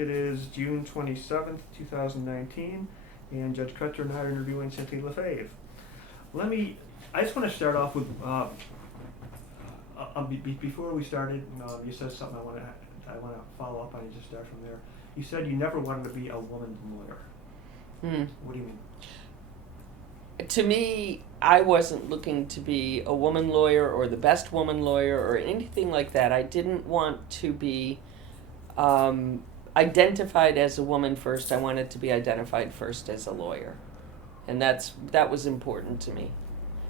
It is June 27th, 2019, and Judge Cutler and I are interviewing Cynthia LaFave. I just want to start off with, before we started, you said something I want to follow up on. You just start from there. You said you never wanted to be a woman lawyer. What do you mean? To me, I wasn't looking to be a woman lawyer or the best woman lawyer or anything like that. I didn't want to be identified as a woman first. I wanted to be identified first as a lawyer. And that was important to me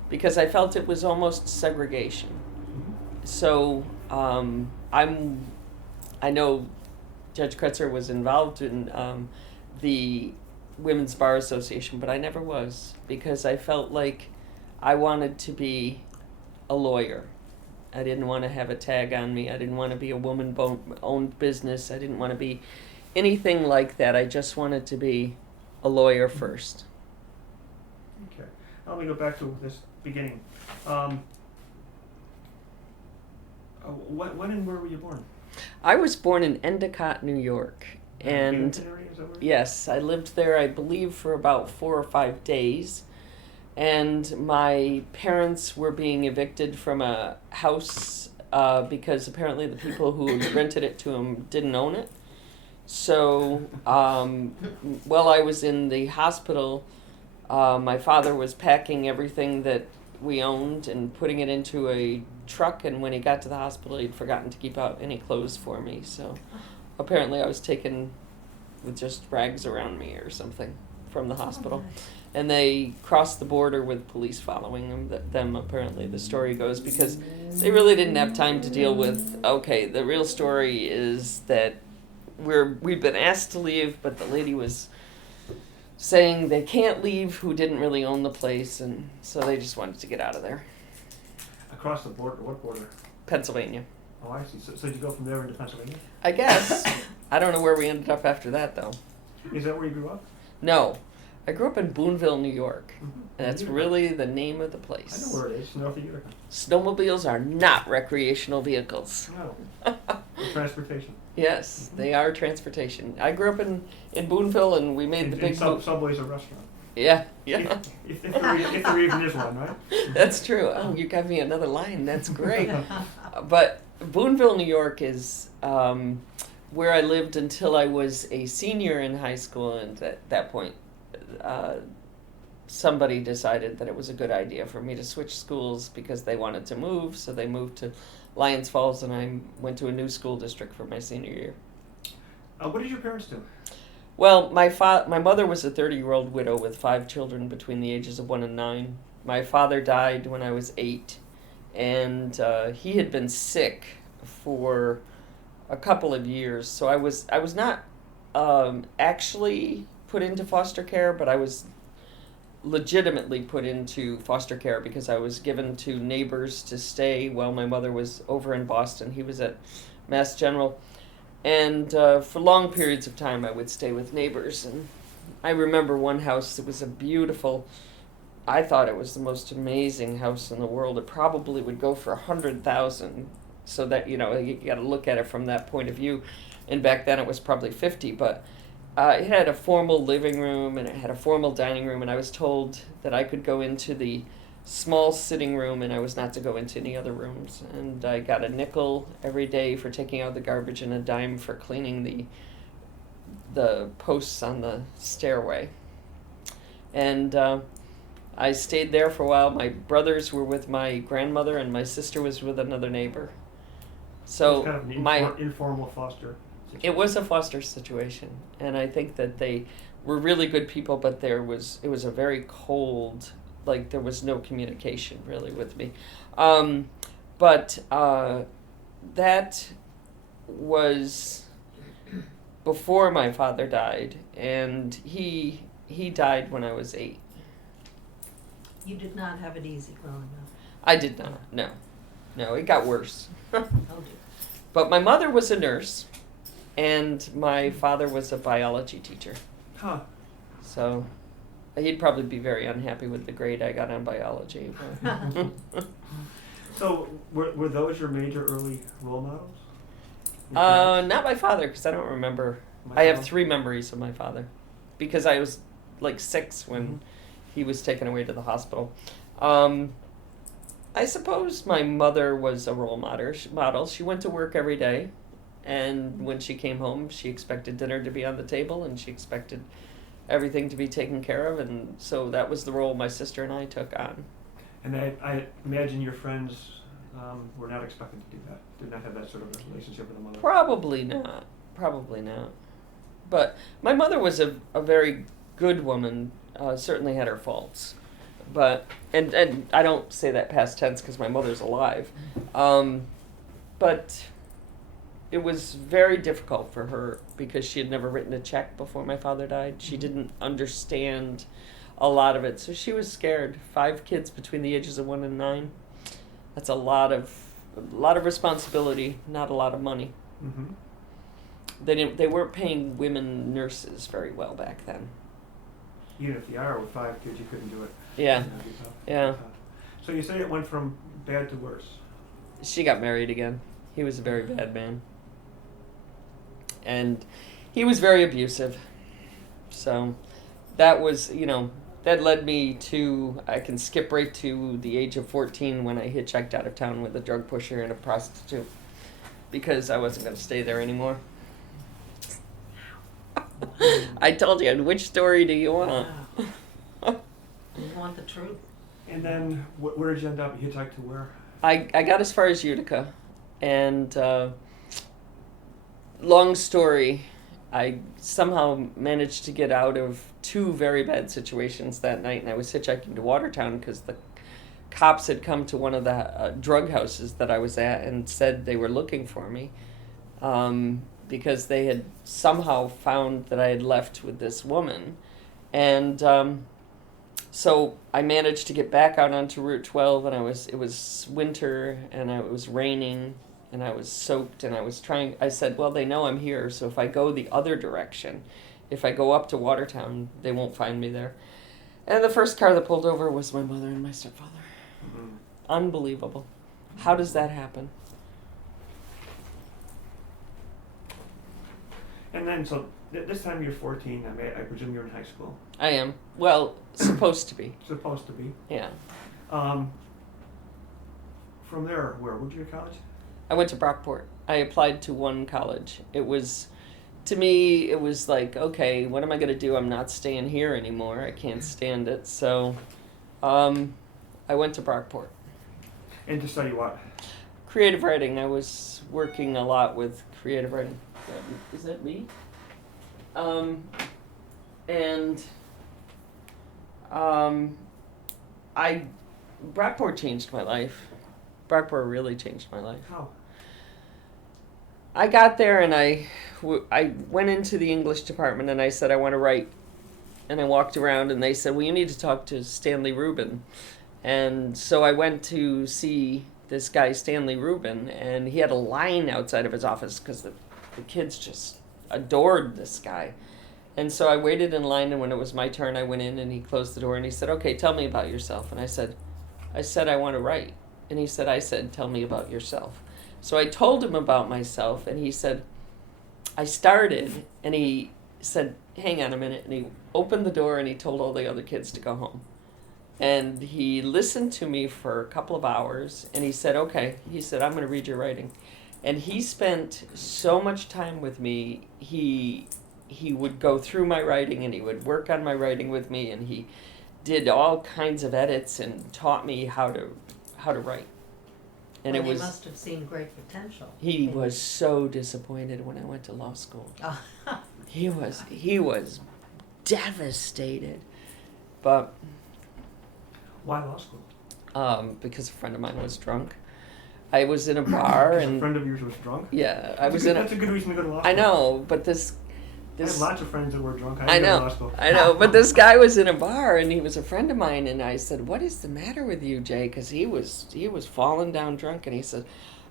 because I felt it was almost segregation. So I know Judge Kretzer was involved in the Women's Bar Association, but I never was because I felt like I wanted to be a lawyer. I didn't want to have a tag on me. I didn't want to be a woman-owned business. I didn't want to be anything like that. I just wanted to be a lawyer first. Okay. Now let me go back to this beginning. When and where were you born? I was born in Endicott, New York. And yes, I lived there, I believe, for about 4 or 5 days. And my parents were being evicted from a house because apparently the people who rented it to them didn't own it. So while I was in the hospital, my father was packing everything that we owned and putting it into a truck. And when he got to the hospital, he'd forgotten to keep out any clothes for me. So apparently I was taken with just rags around me or something from the hospital. And they crossed the border with police following them, apparently, the story goes, because they really didn't have time to deal with, okay, the real story is that we've been asked to leave, but the lady was saying they can't leave who didn't really own the place, and so they just wanted to get out of there. Across the border? What border? Pennsylvania. Oh, I see. So did you go from there into Pennsylvania? I guess. I don't know where we ended up after that, though. Is that where you grew up? No. I grew up in Boonville, New York. Mm-hmm. And that's really the name of the place. I know where it is, north of Utica. Snowmobiles are not recreational vehicles. No. Transportation. Yes, they are transportation. I grew up in Boonville, and we made the big move. Subway's a restaurant. Yeah. If there even is one, right? That's true. Oh, you got me another line. That's great. But Boonville, New York is where I lived until I was a senior in high school, and at that point, somebody decided that it was a good idea for me to switch schools because they wanted to move, so they moved to Lyons Falls, and I went to a new school district for my senior year. What did your parents do? Well, my mother was a 30-year-old widow with 5 children between the ages of 1 and 9. My father died when I was 8, and he had been sick for a couple of years, so I was not actually put into foster care, but I was legitimately put into foster care because I was given to neighbors to stay while my mother was over in Boston. He was at Mass General. And for long periods of time, I would stay with neighbors. And I remember one house that was I thought it was the most amazing house in the world. It probably would go for $100,000. So that, you got to look at it from that point of view. And back then it was probably 50, but it had a formal living room and it had a formal dining room, and I was told that I could go into the small sitting room and I was not to go into any other rooms. And I got a nickel every day for taking out the garbage and a dime for cleaning the posts on the stairway. And I stayed there for a while. My brothers were with my grandmother and my sister was with another neighbor. So it was kind of an informal foster situation. It was a foster situation, and I think that they were really good people, but it was a very cold, like there was no communication really with me. But that was before my father died, and he died when I was 8. You did not have it easy growing up. I did not, no. No, it got worse. Oh dear. But my mother was a nurse, and my father was a biology teacher. Huh. So he'd probably be very unhappy with the grade I got on biology. So were those your major early role models? Not my father, because I don't remember I have 3 memories of my father because I was like 6 when Mhm. he was taken away to the hospital. I suppose my mother was a role model. She went to work every day, and when she came home, she expected dinner to be on the table, and she expected everything to be taken care of, and so that was the role my sister and I took on. And I imagine your friends were not expected to do that. Did not have that sort of a relationship with a mother. Probably not. But my mother was a very good woman, certainly had her faults. But, and I don't say that past tense because my mother's alive. But it was very difficult for her because she had never written a check before my father died. She didn't understand a lot of it. So she was scared. 5 kids between the ages of 1 and 9. That's a lot of responsibility, not a lot of money. Mm-hmm. They weren't paying women nurses very well back then. Even if you are with 5 kids, you couldn't do it. Yeah. It'd be tough. Yeah. So you say it went from bad to worse. She got married again. He was a very bad man. And he was very abusive. So that was, that led me to, I can skip right to the age of 14 when I hitchhiked out of town with a drug pusher and a prostitute because I wasn't going to stay there anymore. I told you, which story do you want? Wow. You want the truth. And then where did you end up? You hitchhiked to where? I got as far as Utica, and long story, I somehow managed to get out of 2 very bad situations that night, and I was hitchhiking to Watertown because the cops had come to one of the drug houses that I was at and said they were looking for me because they had somehow found that I had left with this woman, and so I managed to get back out onto Route 12, and it was winter, and it was raining, and I was soaked, and I said, well, they know I'm here, so if I go the other direction, if I go up to Watertown, they won't find me there. And the first car that pulled over was my mother and my stepfather. Mm-hmm. Unbelievable. How does that happen? And then, so this time you're 14. I presume you're in high school. I am. Well, supposed to be. Supposed to be. Yeah. From there, where? Where'd you go to college? I went to Brockport. I applied to one college. To me, it was like, okay, what am I going to do? I'm not staying here anymore. I can't stand it. So I went to Brockport. And to study what? Creative writing. I was working a lot with creative writing. Is that me? Brockport changed my life. Brockport really changed my life. How? I got there and I went into the English department and I said I want to write. And I walked around and they said, well, you need to talk to Stanley Rubin. And so I went to see this guy, Stanley Rubin, and he had a line outside of his office because the kids just adored this guy. And so I waited in line, and when it was my turn, I went in and he closed the door and he said, okay, tell me about yourself. And I said, I want to write. And he said, tell me about yourself. So I told him about myself, and he said, I started, and he said, hang on a minute, and he opened the door and he told all the other kids to go home. And he listened to me for a couple of hours, and he said, okay, I'm going to read your writing. And he spent so much time with me. He would go through my writing, and he would work on my writing with me, and he did all kinds of edits and taught me how to write. And well, it was, he must have seen great potential. he was so disappointed when I went to law school. He was devastated. But Why law school? because a friend of mine was drunk. I was in a bar Because and a friend of yours was drunk? yeah, That's a good reason to go to law school. I know, but this I have lots of friends that were drunk. I didn't go to know, law school. I know, but this guy was in a bar and he was a friend of mine, and I said, "What is the matter with you, Jay?" Because he was falling down drunk, and he said,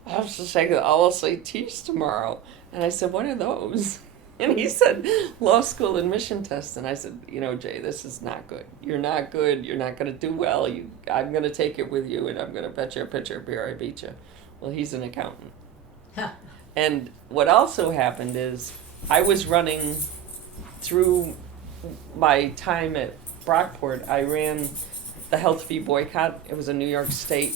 "I have to take the LSATs tomorrow," and I said, "What are those?" And he said, "Law school admission test," and I said, Jay, this is not good. You're not good. You're not going to do well. I'm going to take it with you, and I'm going to bet you a pitcher of beer I beat you. Well, he's an accountant. And what also happened is I was running through my time at Brockport. I ran the Health Fee boycott. It was a New York State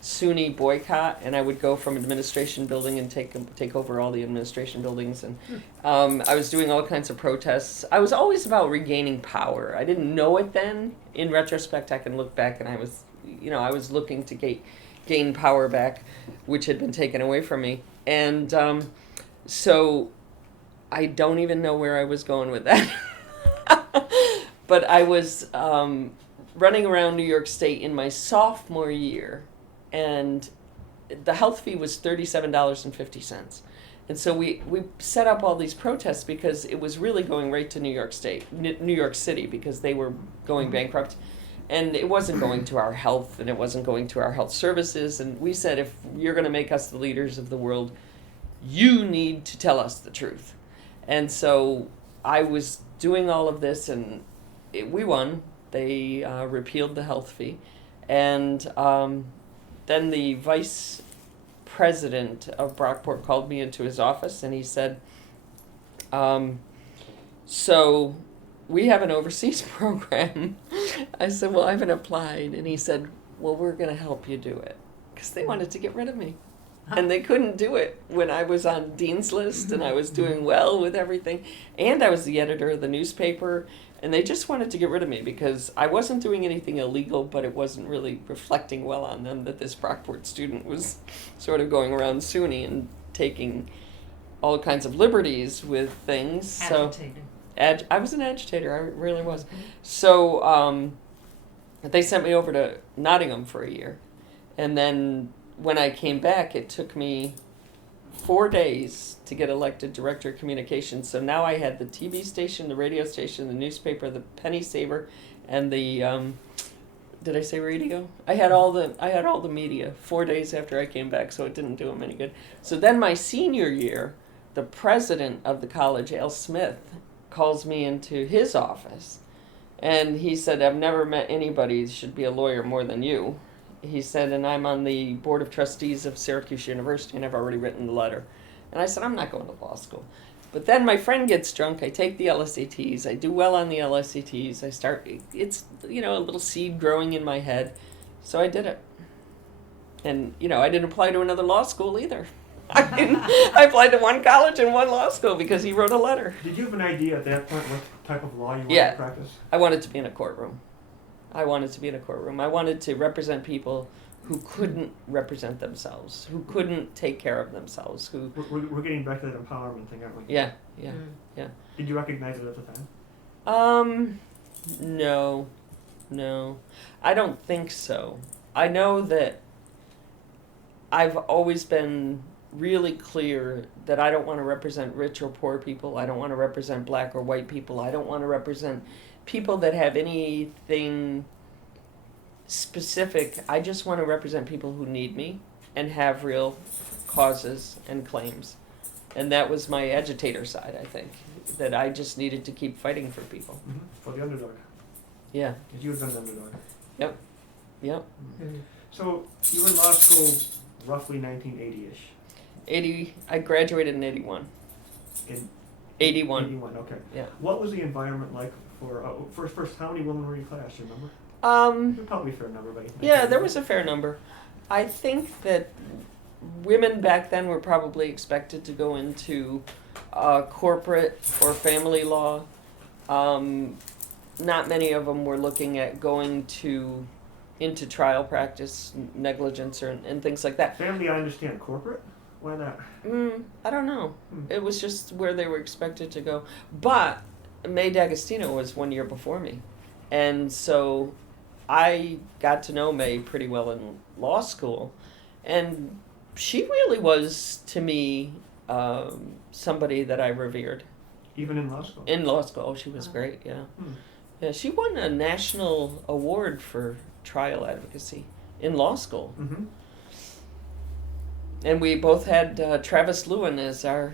SUNY boycott, and I would go from administration building and take over all the administration buildings, and I was doing all kinds of protests. I was always about regaining power. I didn't know it then. In retrospect, I can look back, and I was looking to gain power back, which had been taken away from me, and so I don't even know where I was going with that. But I was running around New York State in my sophomore year, and the health fee was $37.50. And so we set up all these protests because it was really going right to New York City, because they were going bankrupt. And it wasn't going to our health, and it wasn't going to our health services. And we said, if you're going to make us the leaders of the world, you need to tell us the truth. And so I was doing all of this, and we won. They repealed the health fee. And then the vice president of Brockport called me into his office, and he said, so we have an overseas program. I said, well, I haven't applied. And he said, well, we're going to help you do it. Because they wanted to get rid of me. And they couldn't do it when I was on Dean's List and I was doing well with everything. And I was the editor of the newspaper. And they just wanted to get rid of me because I wasn't doing anything illegal, but it wasn't really reflecting well on them that this Brockport student was sort of going around SUNY and taking all kinds of liberties with things. Agitating. I was an agitator, I really was. So they sent me over to Nottingham for a year. And then when I came back, it took me 4 days to get elected director of communications. So now I had the TV station, the radio station, the newspaper, the penny saver, and the did I say radio? I had all the media 4 days after I came back, so it didn't do them any good. So then my senior year, the president of the college, Al Smith, calls me into his office, and he said, I've never met anybody who should be a lawyer more than you. He said, and I'm on the board of trustees of Syracuse University, and I've already written the letter. And I said, I'm not going to law school. But then my friend gets drunk. I take the LSATs. I do well on the LSATs. It's, a little seed growing in my head. So I did it. And, I didn't apply to another law school either. I applied to one college and one law school because he wrote a letter. Did you have an idea at that point what type of law you wanted to practice? I wanted to be in a courtroom. I wanted to represent people who couldn't represent themselves, who couldn't take care of themselves. We're getting back to that empowerment thing, aren't we? Yeah. Did you recognize it at the time? No. I don't think so. I know that I've always been really clear that I don't want to represent rich or poor people. I don't want to represent black or white people. I don't want to represent people that have anything specific. I just want to represent people who need me and have real causes and claims. And that was my agitator side, I think, that I just needed to keep fighting for people. Mm-hmm. For the underdog. Yeah. Because you had been the underdog. Yep. Mm-hmm. So you were in law school roughly 1980-ish. I graduated in 81. In 81. 81, okay. Yeah. What was the environment like for first? How many women were in your class? Do you remember? Probably a fair number, but yeah, there was a fair number. I think that women back then were probably expected to go into corporate or family law. Not many of them were looking at going into trial practice, negligence, and things like that. Family, I understand. Corporate? Why not? I don't know. It was just where they were expected to go. But May D'Agostino was 1 year before me. And so I got to know May pretty well in law school. And she really was, to me, somebody that I revered. Even in law school? In law school. Oh, she was great, yeah. Yeah, she won a national award for trial advocacy in law school. Mm-hmm. And we both had Travis Lewin as our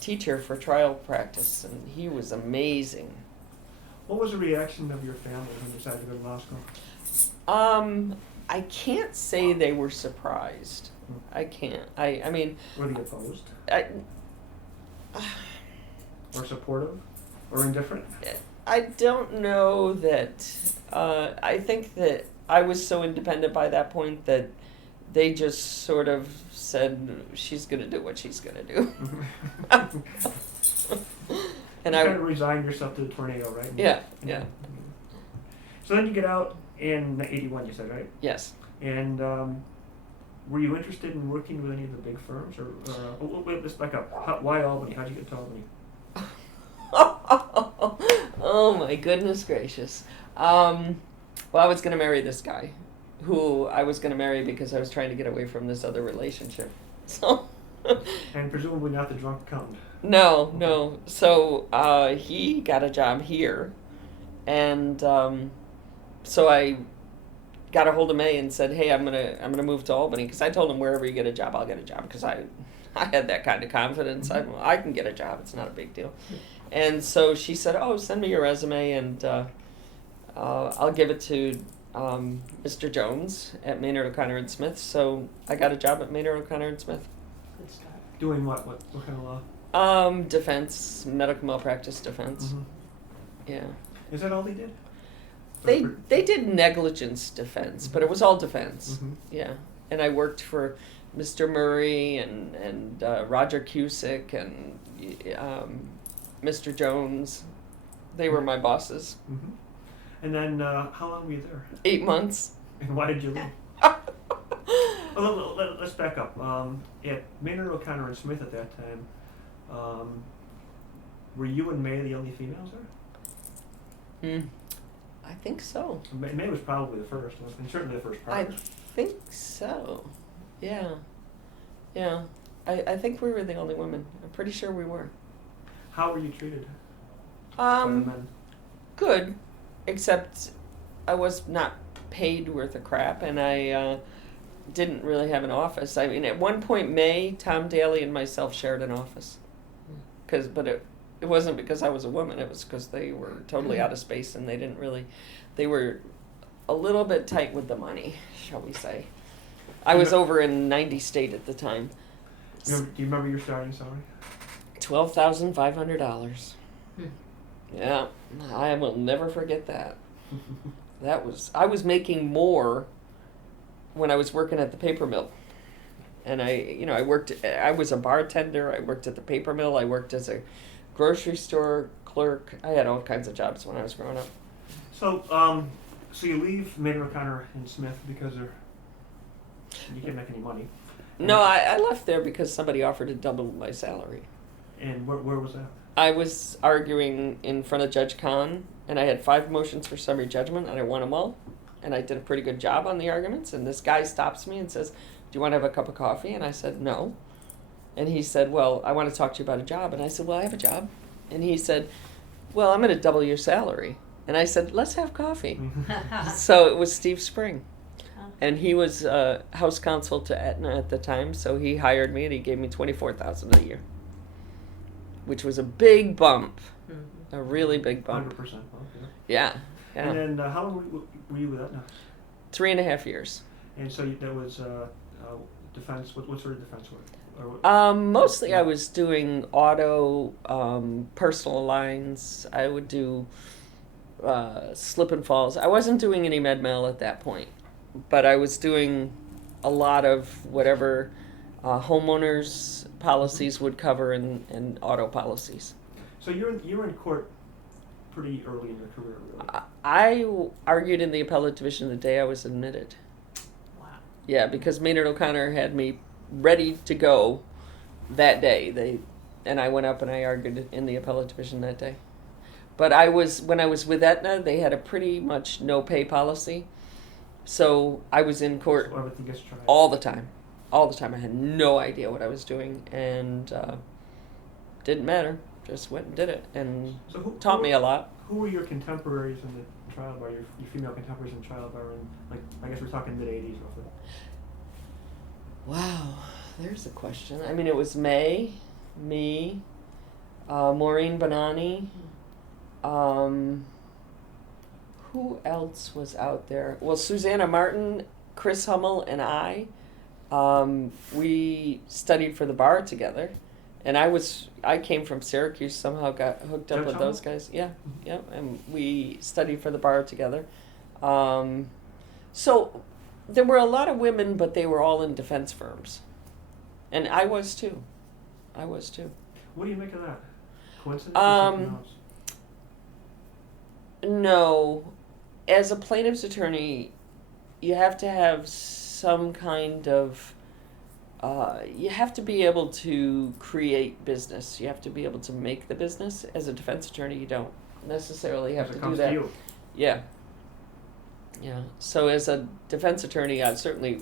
teacher for trial practice, and he was amazing. What was the reaction of your family when you decided to go to law school? I can't say they were surprised. I can't. I mean... Were they opposed? Or supportive? Or indifferent? I don't know that. I think that I was so independent by that point that they just sort of said she's going to do what she's going to do. And you I kind of resigned yourself to the tornado, right? Yeah, yeah. So then you get out in 81, you said, right? Yes. And were you interested in working with any of the big firms? Or let's back up. Why Albany? How'd you get to Albany? Oh my goodness gracious. Well, I was going to marry this guy, who I was going to marry because I was trying to get away from this other relationship. So. And presumably not the drunk accountant. No, no. So he got a job here, and so I got a hold of May and said, "Hey, I'm gonna move to Albany," because I told him wherever you get a job, I'll get a job, because I had that kind of confidence. I can get a job. It's not a big deal. And so she said, "Oh, send me your resume, and I'll give it to Mr. Jones at Maynard O'Connor and Smith." So I got a job at Maynard O'Connor and Smith. Good start. Doing what? What kind of law? Defense, medical malpractice defense. Mm-hmm. Yeah. Is that all they did? They did negligence defense, but it was all defense. Mm-hmm. Yeah. And I worked for Mr. Murray and Roger Cusick and Mr. Jones. They were my bosses. Mm-hmm. And then how long were you there? 8 months. And why did you leave? Well, let's back up. At Maynard O'Connor and Smith at that time, were you and May the only females there? I think so. May was probably the first, and certainly the first I partner. think so. Yeah. Yeah. I think we were the only women. I'm pretty sure we were. How were you treated by the men? Good, except I was not paid worth a crap, and I didn't really have an office. I mean, at one point, May, Tom Daly, and myself shared an office. But it wasn't because I was a woman. It was because they were totally out of space, and they were a little bit tight with the money, shall we say. I was over in 90 State at the time. Do you remember your starting salary? $12,500. Yeah, I will never forget that. I was making more when I was working at the paper mill. And I was a bartender, I worked at the paper mill, I worked as a grocery store clerk. I had all kinds of jobs when I was growing up. So, so you leave Maynard O'Connor and Smith because you can't make any money. No, I left there because somebody offered to double my salary. And where was that? I was arguing in front of Judge Kahn, and I had 5 motions for summary judgment, and I won them all. And I did a pretty good job on the arguments, and this guy stops me and says, "Do you want to have a cup of coffee?" And I said, "No." And he said, "Well, I want to talk to you about a job." And I said, "Well, I have a job." And he said, "Well, I'm going to double your salary." And I said, "Let's have coffee." So it was Steve Spring. And he was house counsel to Aetna at the time, so he hired me and he gave me $24,000 a year, which was a big bump, a really big bump. 100% bump, yeah. Yeah. And then how long were you with Aetna? 3.5 years. And so that was defense. What sort of defense work? Mostly I was doing auto, personal lines. I would do slip and falls. I wasn't doing any med mal at that point, but I was doing a lot of whatever homeowners policies would cover and auto policies. So you were in court pretty early in your career, really. I argued in the appellate division the day I was admitted. Wow. Yeah, because Maynard O'Connor had me ready to go that day. And I went up and I argued in the appellate division that day. But when I was with Aetna, they had a pretty much no pay policy. So I was in court So everything gets tried. all the time. All the time. I had no idea what I was doing, and didn't matter. Just went and did it, and taught me a lot. Who were your contemporaries in the trial bar, your female contemporaries in the trial bar, in, like, I guess we're talking mid-'80s roughly? Wow, there's a question. I mean, it was May, me, Maureen Bonani. Who else was out there? Well, Susanna Martin, Chris Hummel, and I. We studied for the bar together, And I came from Syracuse, somehow got hooked up with Judicial? those guys. Yeah, yeah, and we studied for the bar together. So there were a lot of women, but they were all in defense firms. And I was too. What do you make of that? Coincidence or something else? No. As a plaintiff's attorney, you have to have some kind of you have to be able to create business. You have to be able to make the business. As a defense attorney, you don't necessarily have As to it do comes that. to you. Yeah. Yeah. So as a defense attorney, I certainly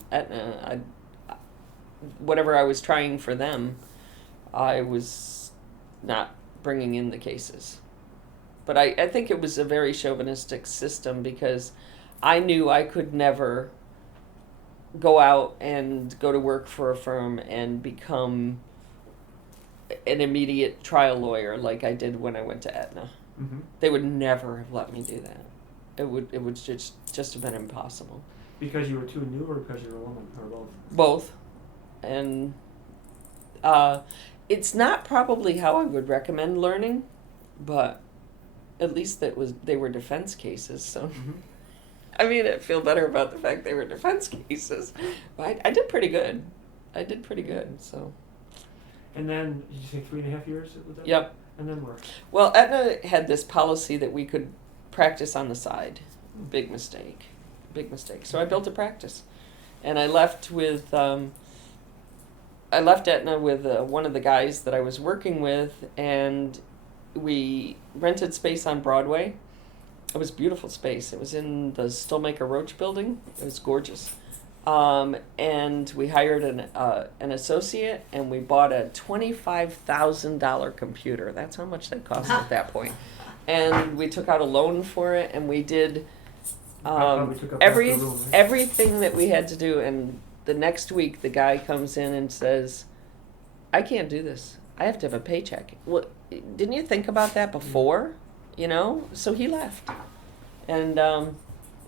whatever I was trying for them, I was not bringing in the cases. But I think it was a very chauvinistic system because I knew I could never go out and go to work for a firm and become an immediate trial lawyer like I did when I went to Aetna. Mm-hmm. They would never have let me do that. It would just have been impossible. Because you were too new, or because you were a woman, or both? Both. And it's not probably how I would recommend learning, but at least they were defense cases, so Mm-hmm. I mean, I feel better about the fact they were defense cases. But I did pretty good. So. And then, did you say 3.5 years with them? Yep. And then where? Well, Aetna had this policy that we could practice on the side. Big mistake. So I built a practice. And I left Aetna with one of the guys that I was working with, and we rented space on Broadway. It was beautiful space. It was in the Stolmaker Roach building. It was gorgeous. And we hired an associate, and we bought a $25,000 computer. That's how much that cost at that point. And we took out a loan for it, and we did Probably took up half the room, right? everything that we had to do. And the next week, the guy comes in and says, "I can't do this. I have to have a paycheck." Well, didn't you think about that before? You know, so he left, and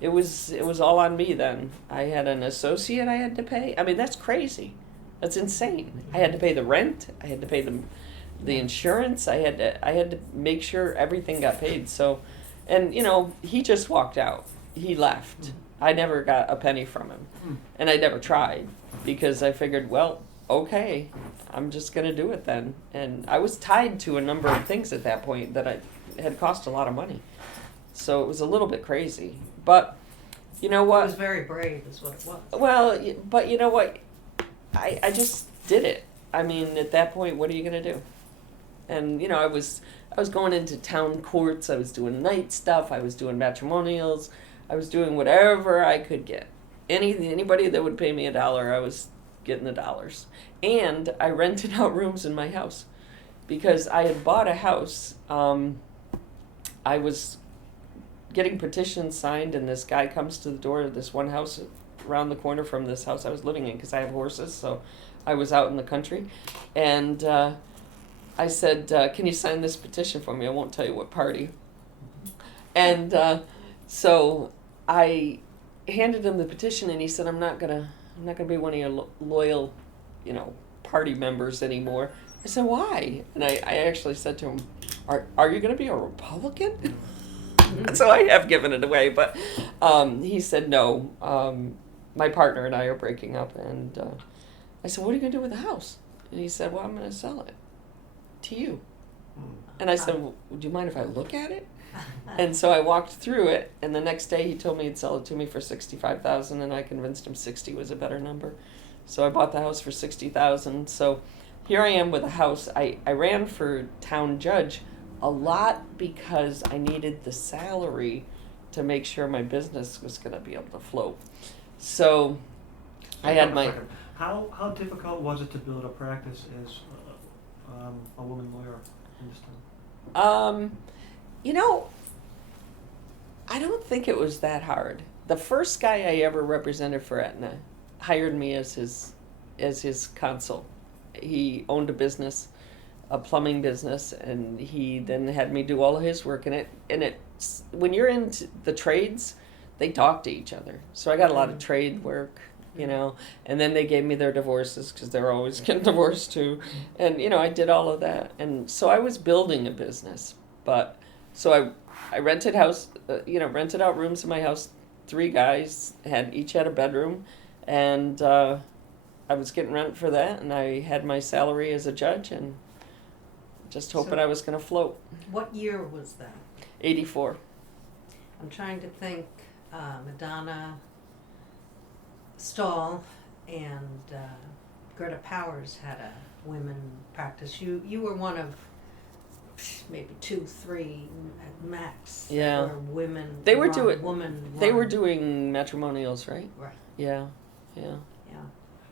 it was all on me then. I had an associate I had to pay. I mean, that's crazy. That's insane. I had to pay the rent. I had to pay the insurance. I had to make sure everything got paid. So, and you know, he just walked out. He left. I never got a penny from him, and I never tried because I figured, well, okay, I'm just gonna do it then. And I was tied to a number of things at that point that had cost a lot of money. So it was a little bit crazy. But you know It what? was very brave, is what it was. Well, but you know what? I just did it. I mean, at that point, what are you going to do? And, you know, I was going into town courts. I was doing night stuff. I was doing matrimonials. I was doing whatever I could get. Anybody that would pay me $1, I was getting the dollars. And I rented out rooms in my house because I had bought a house. I was getting petitions signed, and this guy comes to the door of this one house around the corner from this house I was living in because I have horses, so I was out in the country. And I said, "Can you sign this petition for me? I won't tell you what party." And so I handed him the petition, and he said, I'm not gonna be one of your loyal, you know, party members anymore." I said, "Why?" And I actually said to him, Are you gonna be a Republican?" So I have given it away, but he said no. My partner and I are breaking up, and I said, "What are you gonna do with the house?" And he said, "Well, I'm gonna sell it to you." And I said, "Well, do you mind if I look at it?" And so I walked through it, and the next day he told me he'd sell it to me for $65,000, and I convinced him 60 was a better number. So I bought the house for $60,000. So here I am with a house. I ran for town judge a lot because I needed the salary to make sure my business was going to be able to float. So I had my... How difficult was it to build a practice as a woman lawyer in this town? You know, I don't think it was that hard. The first guy I ever represented for Aetna hired me as his counsel. He owned a business, a plumbing business, and he then had me do all of his work in it. And it's when you're into the trades, they talk to each other. So I got a lot of trade work, you know, and then they gave me their divorces because they're always getting divorced too, and I did all of that, and so I was building a business, but so I rented rented out rooms in my house. 3 guys each had a bedroom, and I was getting rent for that, and I had my salary as a judge, and just hoping I was going to float. What year was that? 84. I'm trying to think. Madonna Stahl and Greta Powers had a women practice. You were one of maybe 2, 3 at max. Yeah. Were women. They were doing. Woman. They were doing matrimonials, right? Right. Yeah. Yeah.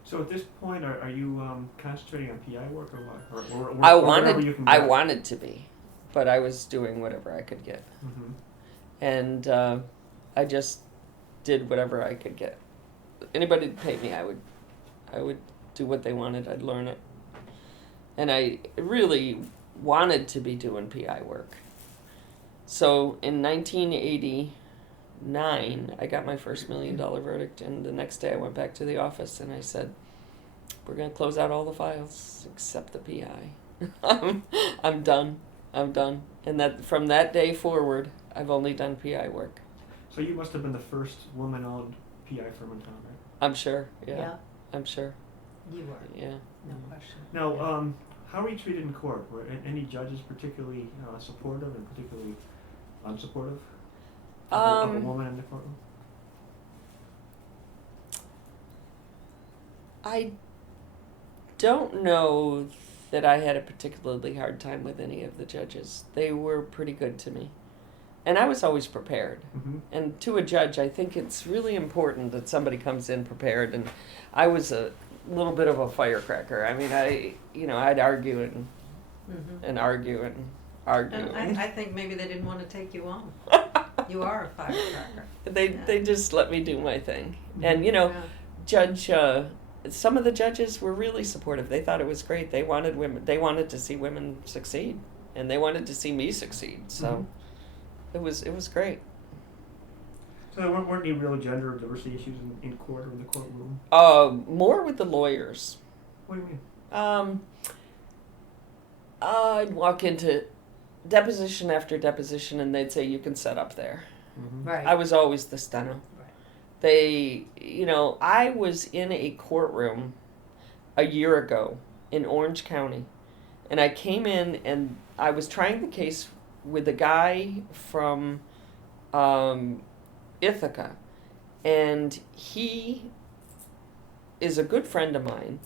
So at this point, are you concentrating on PI work or what? Or I you can I get? wanted to be, but I was doing whatever I could get, Mm-hmm. and I just did whatever I could get. Anybody pay me, I would do what they wanted. I'd learn it, and I really wanted to be doing PI work. So in 1989, I got my first $1 million verdict, and the next day I went back to the office and I said, "We're going to close out all the files except the PI. I'm done. And that from that day forward, I've only done PI work." So you must have been the first woman-owned PI firm in town, right? I'm sure. Yeah. I'm sure. You were. Yeah. No question. Now, how were you treated in court? Were any judges particularly supportive and particularly unsupportive of a woman in the courtroom? I don't know that I had a particularly hard time with any of the judges. They were pretty good to me. And I was always prepared. Mm-hmm. And to a judge, I think it's really important that somebody comes in prepared. And I was a little bit of a firecracker. I mean, I'd argue and Mm-hmm. and argue and argue. And I think maybe they didn't want to take you on. You are a firecracker. They just let me do my thing. Mm-hmm. And Yeah. Judge, some of the judges were really supportive. They thought it was great. They wanted women. They wanted to see women succeed, and they wanted to see me succeed. So it was great. So there weren't any real gender or diversity issues in court or in the courtroom? More with the lawyers. What do you mean? I'd walk into deposition after deposition, and they'd say, "You can set up there." Mm-hmm. Right. I was always the steno. Right. They, I was in a courtroom a year ago in Orange County, and I came in and I was trying the case with a guy from Ithaca, and he is a good friend of mine,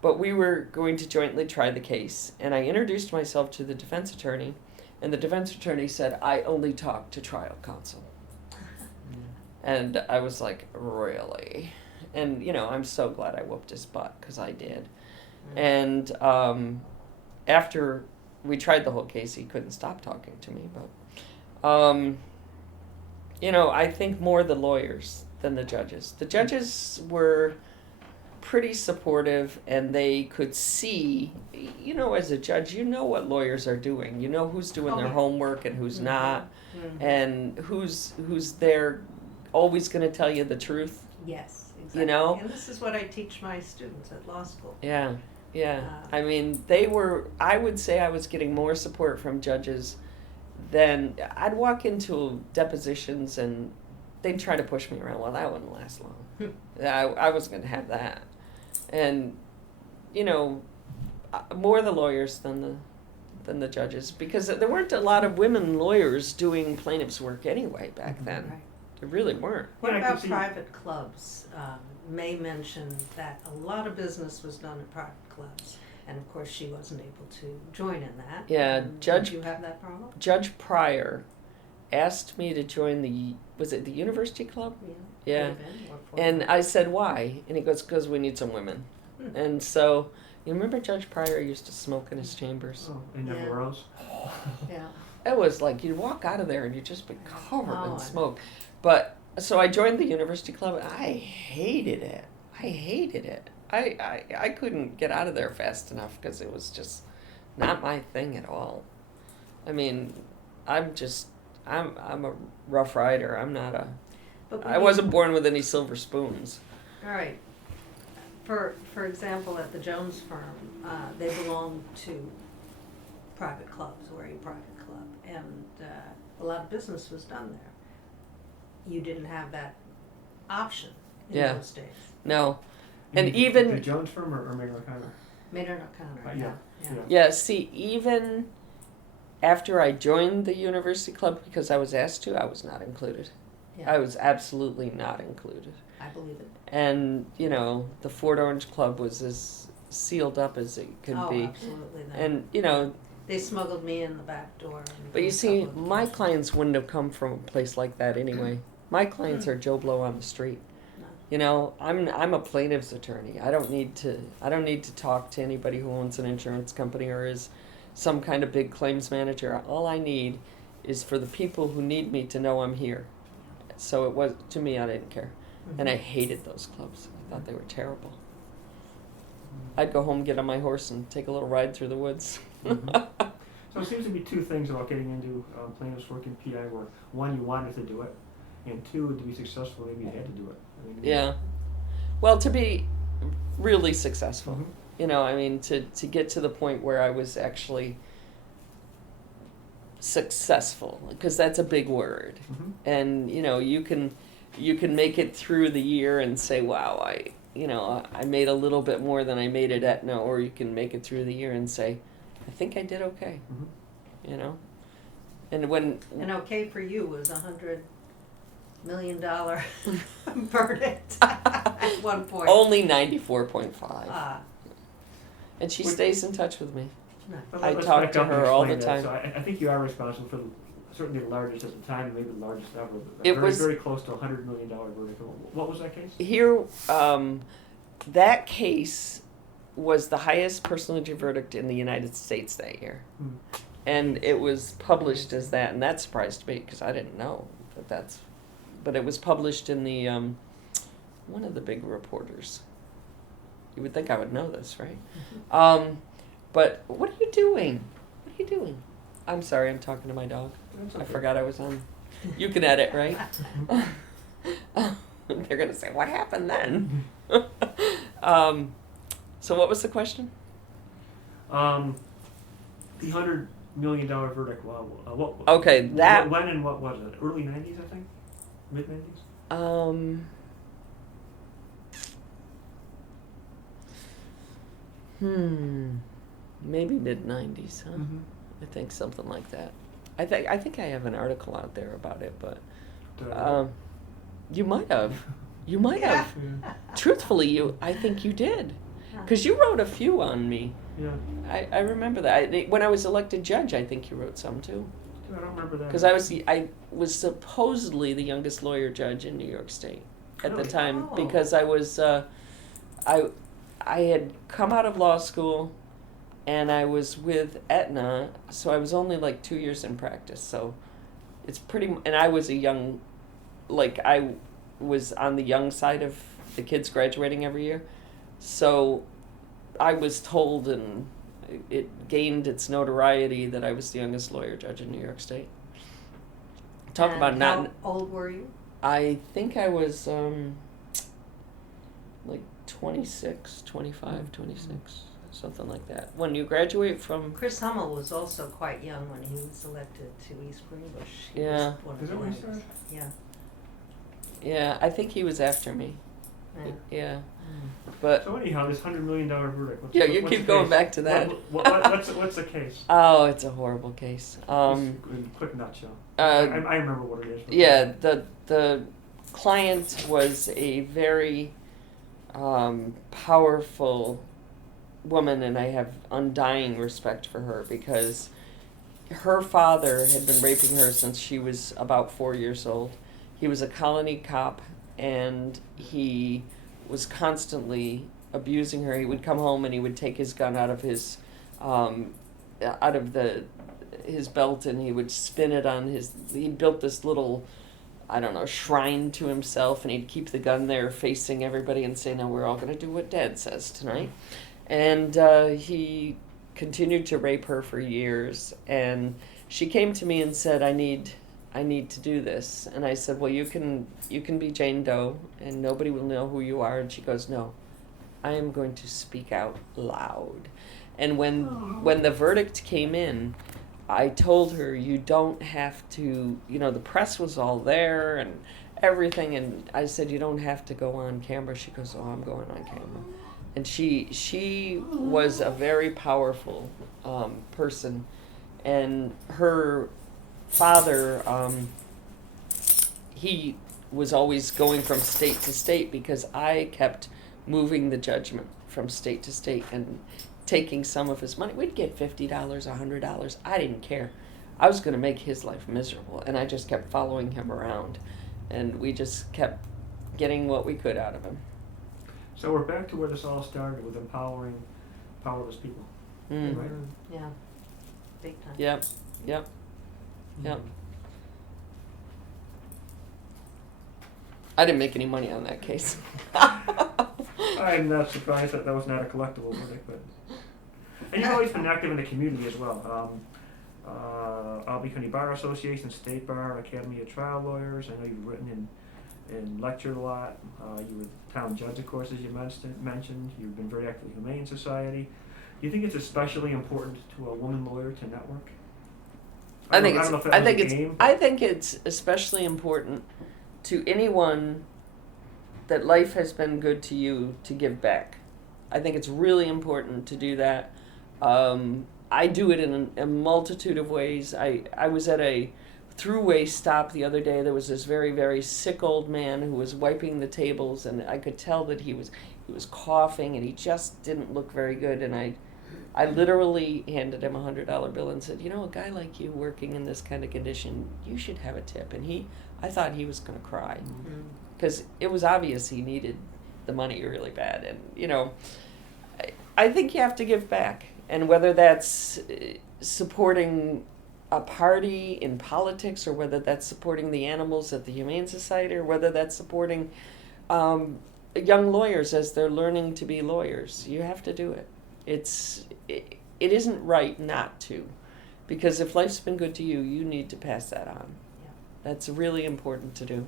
but we were going to jointly try the case, and I introduced myself to the defense attorney, and the defense attorney said, "I only talk to trial counsel." And I was like, "Really?" And, I'm so glad I whooped his butt, because I did. And after we tried the whole case, he couldn't stop talking to me. But, I think more the lawyers than the judges. The judges were pretty supportive, and they could see, as a judge, what lawyers are doing. You know who's doing their homework and who's not, and who's there always going to tell you the truth. Yes, exactly. And this is what I teach my students at law school. Yeah. I mean, I would say I was getting more support from judges than, I'd walk into depositions and they'd try to push me around. Well, that wouldn't last long. I wasn't going to have that. And, more the lawyers than the judges, because there weren't a lot of women lawyers doing plaintiffs' work anyway back then. Right. There really weren't. What Yeah, I can about see- private clubs? May mentioned that a lot of business was done at private clubs, and of course she wasn't able to join in that. Yeah, Did you have that problem? Judge Pryor asked me to join was it the University Club? Yeah. Could have been, or for- And I said, "Why?" And he goes, "Because we need some women." And so, you remember Judge Pryor used to smoke in his chambers? Oh, and never Yeah. rose? Yeah. It was like you'd walk out of there and you'd just be covered Oh, I in know. smoke. But so I joined the University Club, and I hated it. I couldn't get out of there fast enough because it was just not my thing at all. I mean, I'm a rough rider. I'm not a. But I wasn't born with any silver spoons. All right. For example, at the Jones firm, they belong to private clubs, or a private club, and a lot of business was done there. You didn't have that option in Yeah. those days. No. You And mean even- the Jones firm or Maynard O'Connor? Maynard O'Connor. Yeah. Yeah. Yeah, see, even after I joined the university club, because I was asked to, I was not included. Yeah. I was absolutely not included. I believe it. And, you know, the Fort Orange Club was as sealed up as it could Oh, be. absolutely. No. And, you know, They smuggled me in the back door. And but you a see, couple of my kids. clients wouldn't have come from a place like that anyway. My clients are Joe Blow on the street. No. You know, I'm a plaintiff's attorney. I don't need to talk to anybody who owns an insurance company or is some kind of big claims manager. All I need is for the people who need me to know I'm here. So it was, to me, I didn't care. Mhm. And I hated those clubs. I thought they were terrible. I'd go home, get on my horse, and take a little ride through the woods. Mhm. So it seems to be two things about getting into plaintiff's work and PI work. One, you wanted to do it, and two, to be successful, maybe you had to do it. I mean, Yeah. Well, to be really successful, Mhm. you know, I mean, to get to the point where I was actually successful, because that's a big word. Mhm. And, you know, you can make it through the year and say, wow, I made a little bit more than I made at Aetna, or you can make it through the year and say, I think I did okay, Mhm. you know? And when, And okay for you was $100 million verdict at one point. only 94.5. Ah, And she Would- stays in touch with me. no. But I let's talk back to up and her all the explain that. time. So I think you are responsible for certainly the largest at the time, and maybe the largest ever. But It very, was- very close to $100 million verdict. What was that case? Here, that case was the highest personal injury verdict in the United States that year. Hmm. And it was published as that, and that surprised me because I didn't know but it was published in the, one of the big reporters. You would think I would know this, right? But what are you doing? What are you doing? I'm sorry, I'm talking to my dog. That's I okay. forgot I was on. You can edit, right? They're going to say, what happened then? So what was the question? The $100 million verdict. Wow. What? Okay, that. When and what was it? Early '90s, I think. Mid '90s. Maybe mid 90s, huh? Mm-hmm. I think something like that. I think I have an article out there about it, but you might have. You might have. Yeah. Truthfully, I think you did. Because you wrote a few on me. Yeah. I remember that. When I was elected judge, I think you wrote some too. I don't remember that. Because I was supposedly the youngest lawyer judge in New York State at the Really? time, Oh. because I was I had come out of law school, and I was with Aetna, so I was only like 2 years in practice. So it's and I was I was on the young side of the kids graduating every year. So I was told, and it gained its notoriety, that I was the youngest lawyer judge in New York State. Talk And about not. How old were you? I think I was like 26, 25, 26, something like that. When you graduate from. Chris Hummel was also quite young when he was elected to East Greenbush. He Yeah. was one of Is the that what he youngest. said? Yeah. Yeah, I think he was after me. Yeah. Yeah. But. So anyhow, this $100 million verdict. Yeah, you what's keep the going case? back to that. What's the case? Oh, it's a horrible case. Just in quick nutshell. I Uh, remember what it is. but- yeah, the client was a very powerful woman, and I have undying respect for her, because her father had been raping her since she was about 4 years old. He was a colony cop, and he was constantly abusing her. He would come home and he would take his gun out of his belt, and he would spin it on he built this little, I don't know, shrine to himself, and he'd keep the gun there facing everybody and say, now we're all going to do what Dad says tonight. And he continued to rape her for years, and she came to me and said, I need I need to do this. And I said, well, you can be Jane Doe and nobody will know who you are. And she goes, no, I am going to speak out loud. And when the verdict came in, I told her, you don't have to, the press was all there and everything. And I said, you don't have to go on camera. She goes, oh, I'm going on camera. And she was a very powerful person. And her father, he was always going from state to state because I kept moving the judgment from state to state and taking some of his money. We'd get $50, $100. I didn't care. I was going to make his life miserable, and I just kept following him around, and we just kept getting what we could out of him. So we're back to where this all started, with empowering powerless people. Mm. Right? Yeah, big time. Yep. Mhm. I didn't make any money on that case. I'm not surprised that was not a collectible verdict, but. And you've always been active in the community as well. Albany County Bar Association, State Bar, Academy of Trial Lawyers. I know you've written and lectured a lot. You were the town judge, of course, as you mentioned. You've been very active in the Humane Society. Do you think it's especially important to a woman lawyer to network? I think it's especially important to anyone that life has been good to you to give back. I think it's really important to do that. I do it in a multitude of ways. I was at a throughway stop the other day. There was this very, very sick old man who was wiping the tables, and I could tell that he was coughing, and he just didn't look very good. And I literally handed him a $100 bill and said, a guy like you working in this kind of condition, you should have a tip. And I thought he was going to cry because it was obvious he needed the money really bad. And, I think you have to give back. And whether that's supporting a party in politics, or whether that's supporting the animals at the Humane Society, or whether that's supporting young lawyers as they're learning to be lawyers, you have to do it. It isn't right not to, because if life's been good to you, you need to pass that on. Yeah. That's really important to do.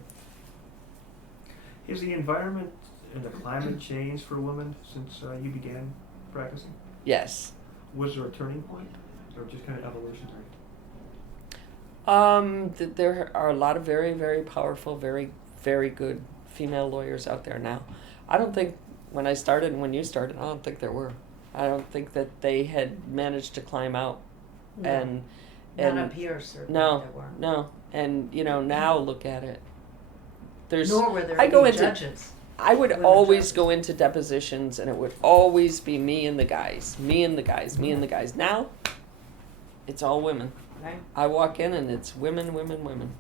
Has the environment and the climate changed for women since you began practicing? Yes. Was there a turning point, or just kind of evolutionary? There are a lot of very, very powerful, very, very good female lawyers out there now. I don't think when I started and when you started, I don't think there were. I don't think that they had managed to climb out. No. And Not up here, certainly. no, there weren't. no. And now look at it. Nor were there I go any into judges. I would Women always judges. go into depositions, and it would always be me and the guys, me and the guys, me and the guys. Now, it's all women. Right? I walk in, and it's women, women, women.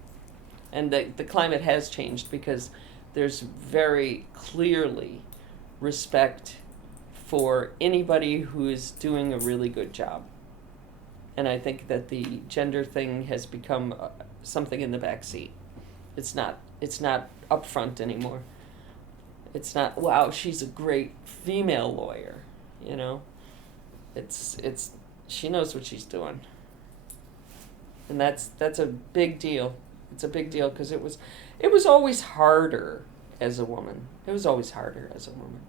And the climate has changed because there's very clearly respect for anybody who is doing a really good job. And I think that the gender thing has become something in the back seat. It's not up front anymore. It's not, wow, she's a great female lawyer, It's she knows what she's doing. And that's a big deal. It's a big deal because it was always harder as a woman. It was always harder as a woman.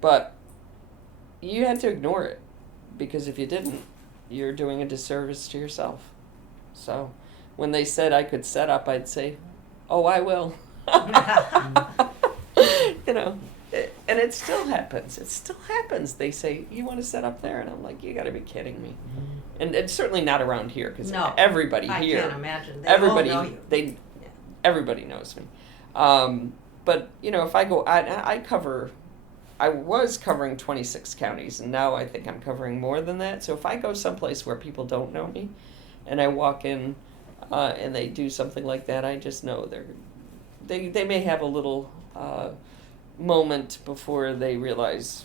But you had to ignore it, because if you didn't, you're doing a disservice to yourself. So when they said I could set up, I'd say, oh, I will. And it still happens. It still happens. They say, you want to set up there? And I'm like, you got to be kidding me. And it's certainly not around here, because everybody here. I can't imagine. They Everybody, all know you. Everybody knows me. But, if I go, I was covering 26 counties, and now I think I'm covering more than that. So if I go someplace where people don't know me, and I walk in and they do something like that, I just know they may have a little moment before they realize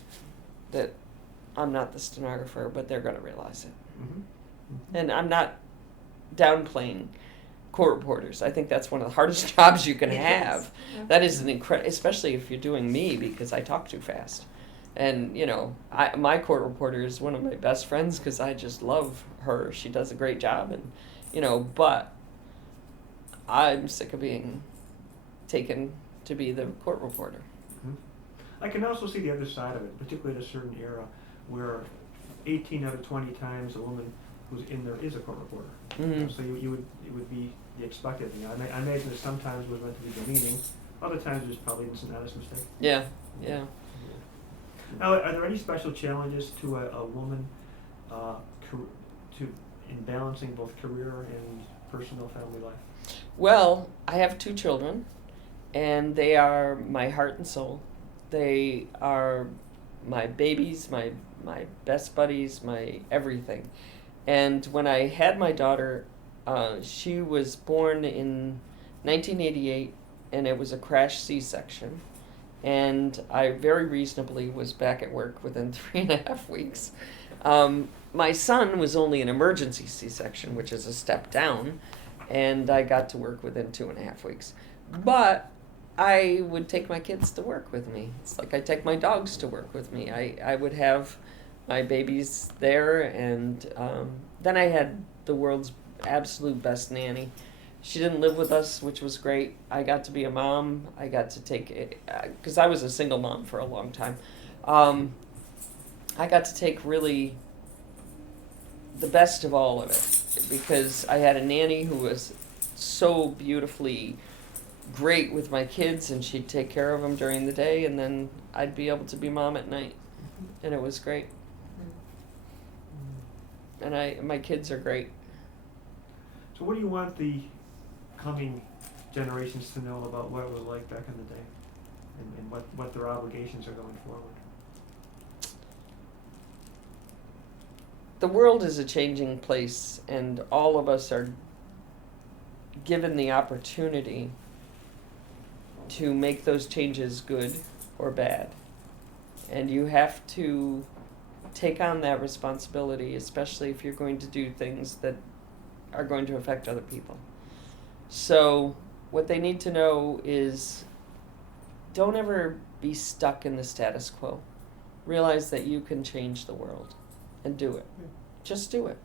that I'm not the stenographer, but they're going to realize it. Mm-hmm. Mm-hmm. And I'm not downplaying court reporters. I think that's one of the hardest jobs you can have. That is an especially if you're doing me, because I talk too fast. And, my court reporter is one of my best friends because I just love her. She does a great job. And, but I'm sick of being taken to be the court reporter. Mhm. I can also see the other side of it, particularly at a certain era where 18 out of 20 times a woman who's in there is a court reporter. Mhm. So it would be the expected thing. I imagine that sometimes it was meant to be demeaning, other times it was probably just an honest mistake. Yeah, yeah. Now, are there any special challenges to a woman in balancing both career and personal family life? Well, I have 2 children, and they are my heart and soul. They are my babies, my best buddies, my everything. And when I had my daughter, she was born in 1988, and it was a crash C-section. And I very reasonably was back at work within 3.5 weeks. My son was only an emergency C-section, which is a step down, and I got to work within 2.5 weeks. But I would take my kids to work with me. It's like I take my dogs to work with me. I would have my babies there, and then I had the world's absolute best nanny. She didn't live with us, which was great. I got to be a mom. I got to take it, because I was a single mom for a long time. I got to take really the best of all of it, because I had a nanny who was so beautifully great with my kids, and she'd take care of them during the day, and then I'd be able to be mom at night, and it was great. And my kids are great. So what do you want the coming generations to know about what it was like back in the day, and what their obligations are going forward? The world is a changing place, and all of us are given the opportunity to make those changes good or bad. And you have to take on that responsibility, especially if you're going to do things that are going to affect other people. So what they need to know is, don't ever be stuck in the status quo. Realize that you can change the world, and do it. Just do it.